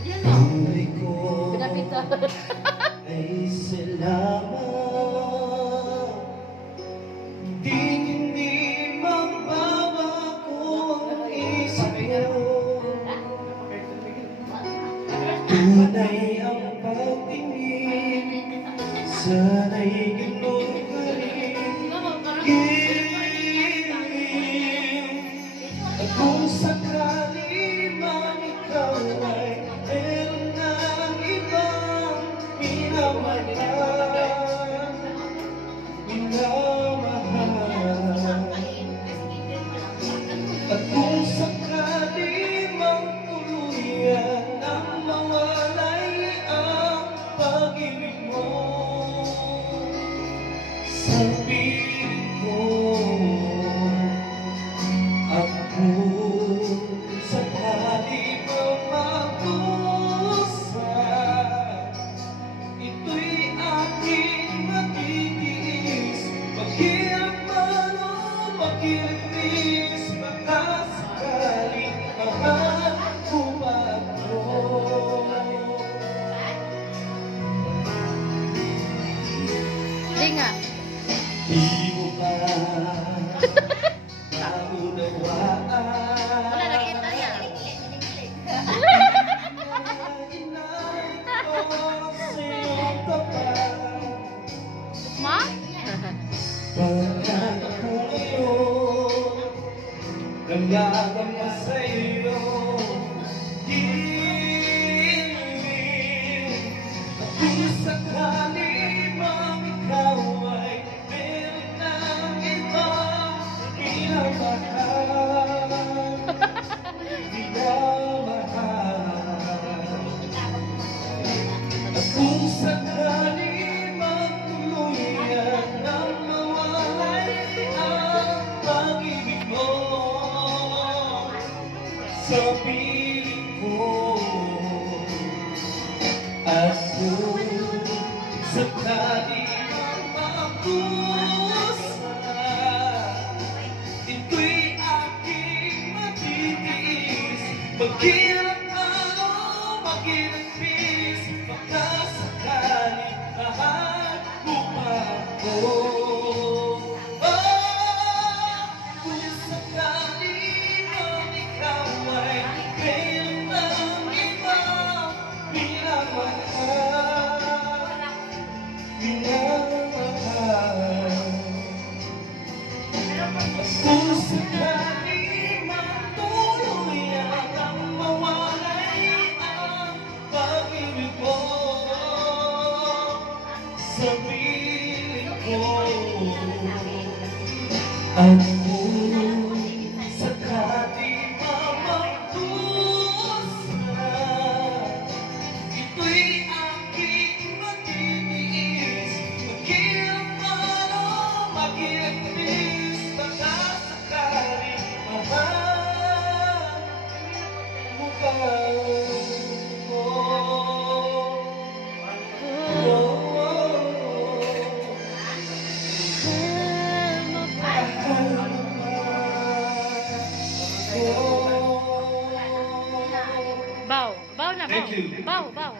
Buhay ko Pinapita. ay salamat. Hindi magbabago ang isip ko. Tunay ang pagtingin, sana'y ganun ka rin. At kung sakali man ikaw ay meron ng ibang minamahal, at kung sakali mang tuluyan ang mawalay ang pag-ibig mo sa piling ko, ako sakali mang magdusa, ito'y aking matitiis. Maghirap man o maghirapis, baka sakaling mahal ko pa ako. Hindi nga. Di mo ba naunawaan? Wala nakita niya. Ma? Pagkat ako ngayon nanggagamba sa'yo, kung sakali mang ikaw ay meron ng ibang minamahal, at kung sakali mang tuluyan ang mawalay ang pag-ibig mo sa piling ko, at kung sakali mang magdusa, ito'y aking matitiis. Maghirap man o maghirapis, baka sakali mahal mo pa ako. Kung sakali man ikaw ay mayroon ng ibang minamahal, kung sakali man tuluyan ang mawalay ang pag-ibig mo sa piling ko, at kung sakali man magdusa, ito'y aking matitiis. Maghirap man o maghirapis, baka sakali mahal mo pa Bow. Bow na, bow. Thank you. Bow, bow.